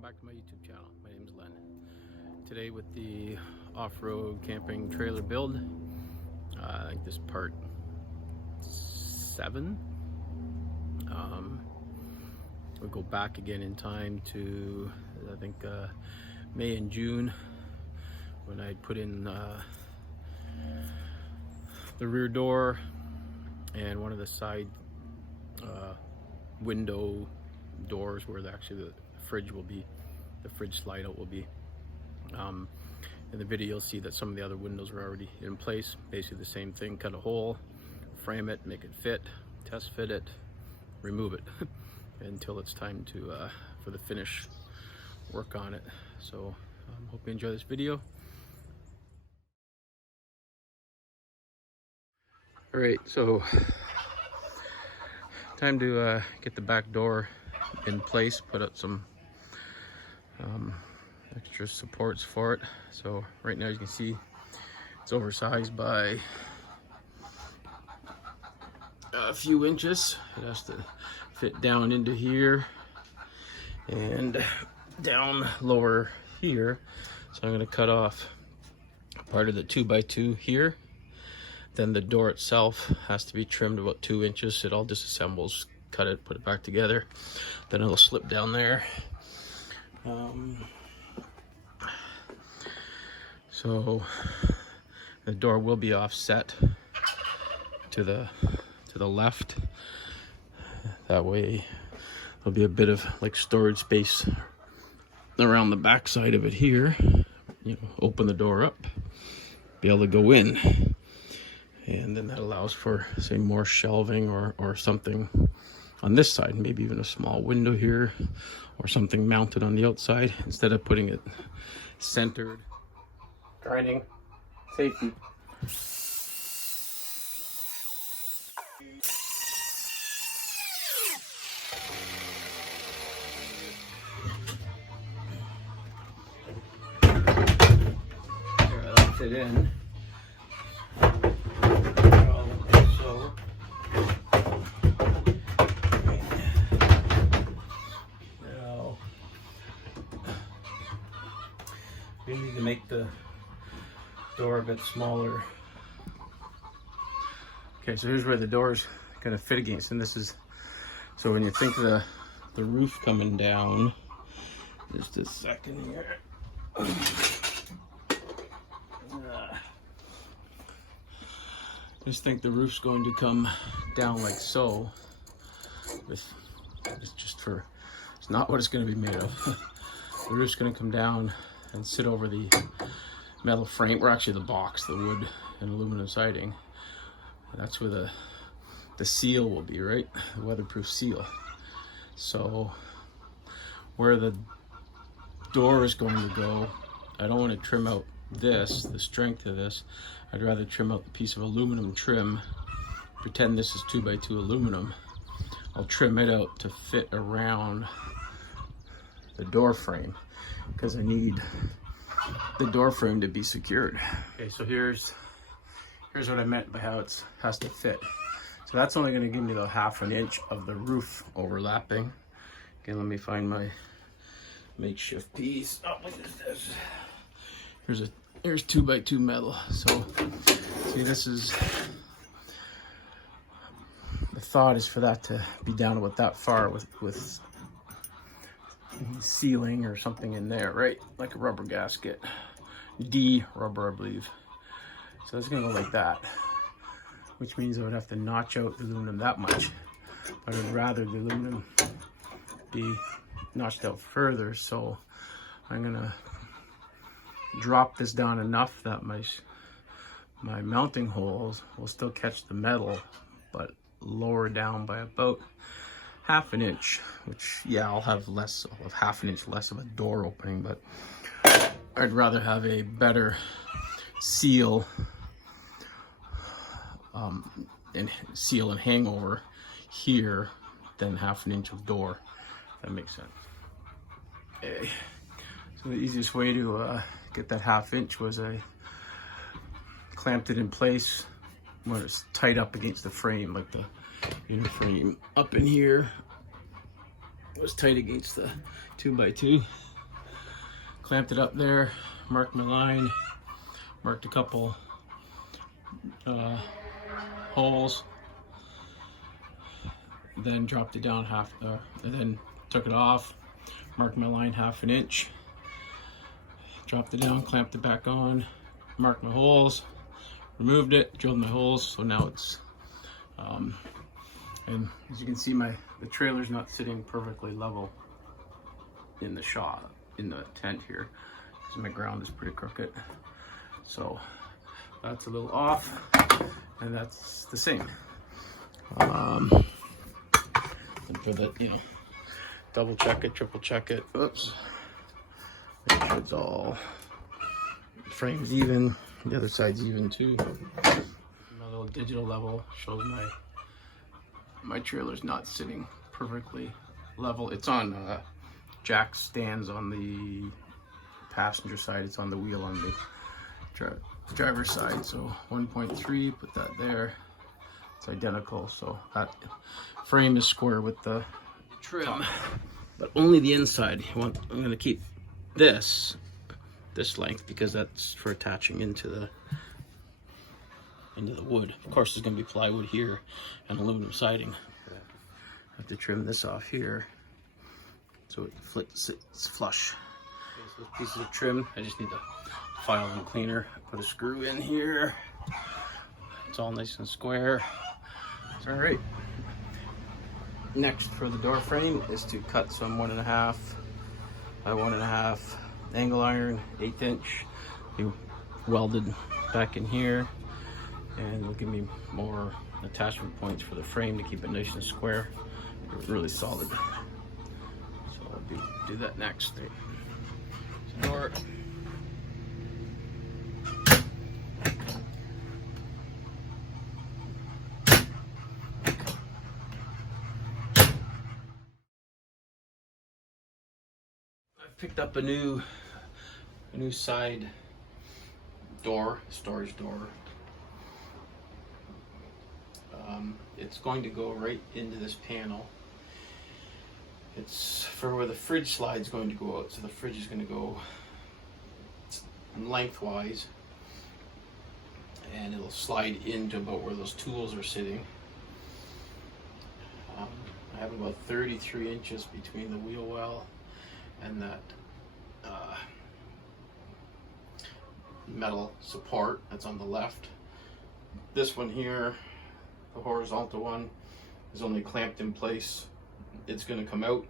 welcome back to my YouTube channel. My name is Len. Today with the off-road camping trailer build, I think this is part 7. We'll go back again in time to, I think, May and June, when I put in the rear door and one of the side window doors where actually the fridge will be, the fridge slide out will be. In the video you'll see that some of the other windows are already in place. Basically the same thing: cut a hole, frame it, make it fit, test fit it, remove it until it's time to for the finish work on it. So hope you enjoy this video. All right, so time to get the back door in place, put up some extra supports for it. So right now you can see it's oversized by a few inches. It has to fit down into here and down lower here. So I'm going to cut off part of the 2x2 here. Then the door itself has to be trimmed about 2 inches. It all disassembles, cut it, put it back together. Then it'll slip down there. So the door will be offset to the left. That way there'll be a bit of like storage space around the back side of it here. You know, open the door up, be able to go in. And then that allows for, say, more shelving or something on this side, maybe even a small window here or something mounted on the outside instead of putting it centered. Grinding, safety. There, that'll fit in. We need to make the door a bit smaller. Okay, so here's where the door's gonna fit against, and this is, so when you think of the roof coming down, just a second here. Just think the roof's going to come down like so. It's not what it's going to be made of. The roof's going to come down and sit over the metal frame, or actually the box, the wood and aluminum siding. And that's where the seal will be, right? The weatherproof seal. So where the door is going to go, I don't want to trim out this, the strength of this. I'd rather trim out the piece of aluminum trim. Pretend this is 2x2 aluminum. I'll trim it out to fit around the door frame, because I need the door frame to be secured. Okay, so here's what I meant by how it has to fit. So that's only going to give me the 1/2 inch of the roof overlapping. Okay, let me find my makeshift piece. Oh, what is this? Here's 2x2 metal. So see, this is, the thought is for that to be down about that far with sealing or something in there, right? Like a rubber gasket, D rubber, I believe. So it's gonna go like that, which means I would have to notch out the aluminum that much. But I'd rather the aluminum be notched out further, so I'm gonna drop this down enough that my mounting holes will still catch the metal, but lower down by about 1/2 inch, which, yeah, I'll have 1/2 inch less of a door opening, but I'd rather have a better seal and hangover here than 1/2 inch of door, if that makes sense. Okay. So the easiest way to get that 1/2 inch was I clamped it in place when it's tight up against the frame, like the inner frame up in here was tight against the 2x2. clamped it up there, marked my line, marked a couple holes, then dropped it down and then took it off, marked my line 1/2 inch, dropped it down, clamped it back on, marked my holes, removed it, drilled my holes, so now it's and as you can see, the trailer's not sitting perfectly level in the shop, in the tent here, because my ground is pretty crooked. So that's a little off, and that's the same. And for the, double check it, triple check it. Oops. Make sure it's all, frame's even, the other side's even too. My little digital level shows my trailer's not sitting perfectly level. It's on jack stands on the passenger side. It's on the wheel on the driver's side. So 1.3, put that there. It's identical. So that frame is square with the trim, but only the inside. I'm going to keep this length because that's for attaching into the wood. Of course, there's going to be plywood here and aluminum siding. I have to trim this off here so it sits flush. Okay, so those pieces of trim, I just need to file them cleaner. Put a screw in here. It's all nice and square. It's all right. Next for the door frame is to cut some 1.5 by 1.5 angle iron, 1/8 inch. Be welded back in here, and it'll give me more attachment points for the frame to keep it nice and square, really solid. So I'll do that next. So door. Picked up a new side door, storage door. It's going to go right into this panel. It's for where the fridge slide's going to go out, so the fridge is going to go lengthwise, and it'll slide into about where those tools are sitting. I have about 33 inches between the wheel well and that metal support that's on the left. This one here, the horizontal one, is only clamped in place. It's going to come out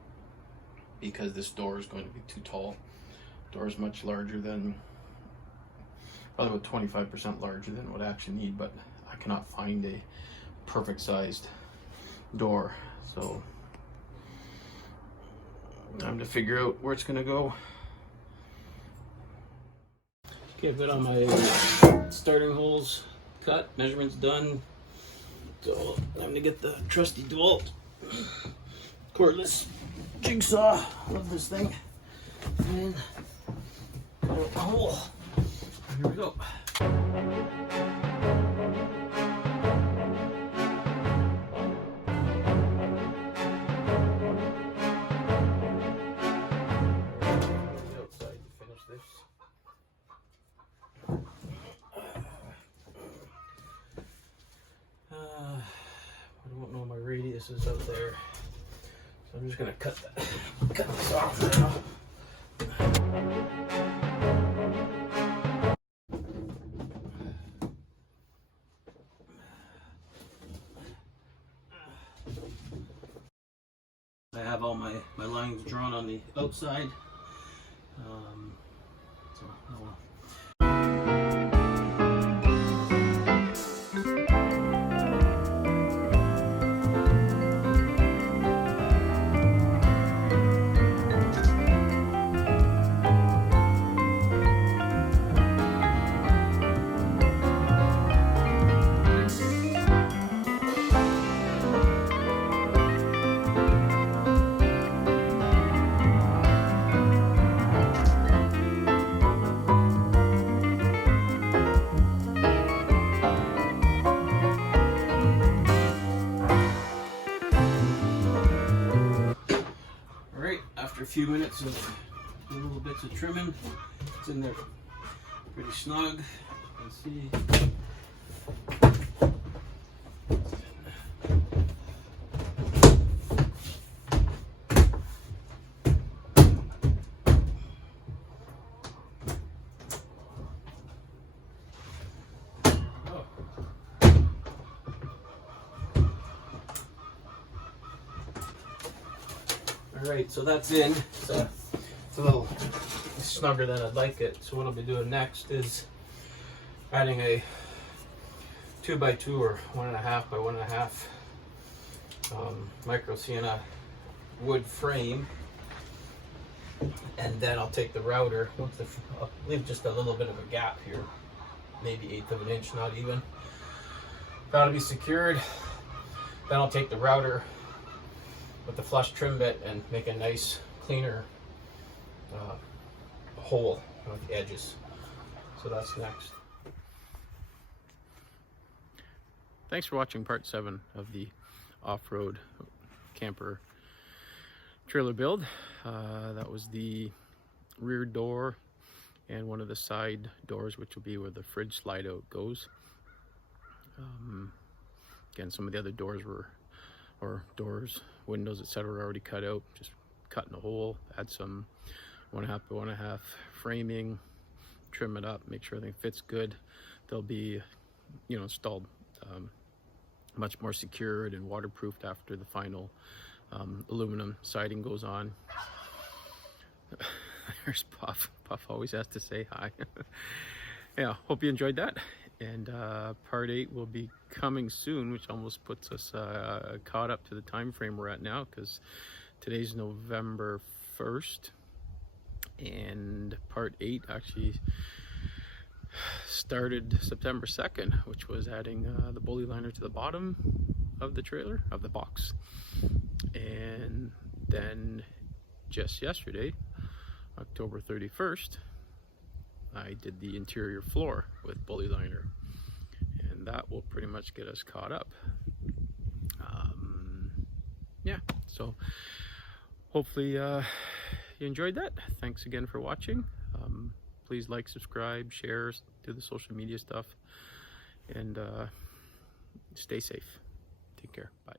because this door is going to be too tall. The door is much larger than, probably about 25% larger than what I actually need, but I cannot find a perfect sized door, so time to figure out where it's going to go. Okay, I've got all my starting holes cut, measurements done. So time to get the trusty DeWalt cordless jigsaw. Love this thing. And cut out the hole. Here we go. I don't know my radius is out there, so I'm just gonna cut this off now. I have all my lines drawn on the outside. So after a few minutes of the little bits of trimming. It's in there pretty snug. Let's see. Alright, so that's in. It's a little snugger than I'd like it. So what I'll be doing next is adding a 2x2 or 1.5 by 1.5 micro sienna wood frame, and then I'll take the router. I'll leave just a little bit of a gap here, maybe 1/8 of an inch, not even. That'll be secured. Then I'll take the router with the flush trim bit and make a nice cleaner hole with the edges. So that's next. Thanks for watching part 7 of the off-road camper trailer build. That was the rear door and one of the side doors, which will be where the fridge slide out goes. Again, some of the other doors windows, etc. are already cut out. Just cutting a hole, add some 1.5 by 1.5 framing, trim it up, make sure everything fits good. They'll be, installed much more secured and waterproofed after the final aluminum siding goes on. There's Puff. Puff always has to say hi. Yeah, hope you enjoyed that. And part 8 will be coming soon, which almost puts us caught up to the time frame we're at now, because today's November 1st, and part 8 actually started September 2nd, which was adding the bully liner to the bottom of the trailer, of the box. And then just yesterday, October 31st, I did the interior floor with bully liner, and that will pretty much get us caught up. Yeah, so hopefully you enjoyed that. Thanks again for watching. Please like, subscribe, share, do the social media stuff, and stay safe. Take care. Bye.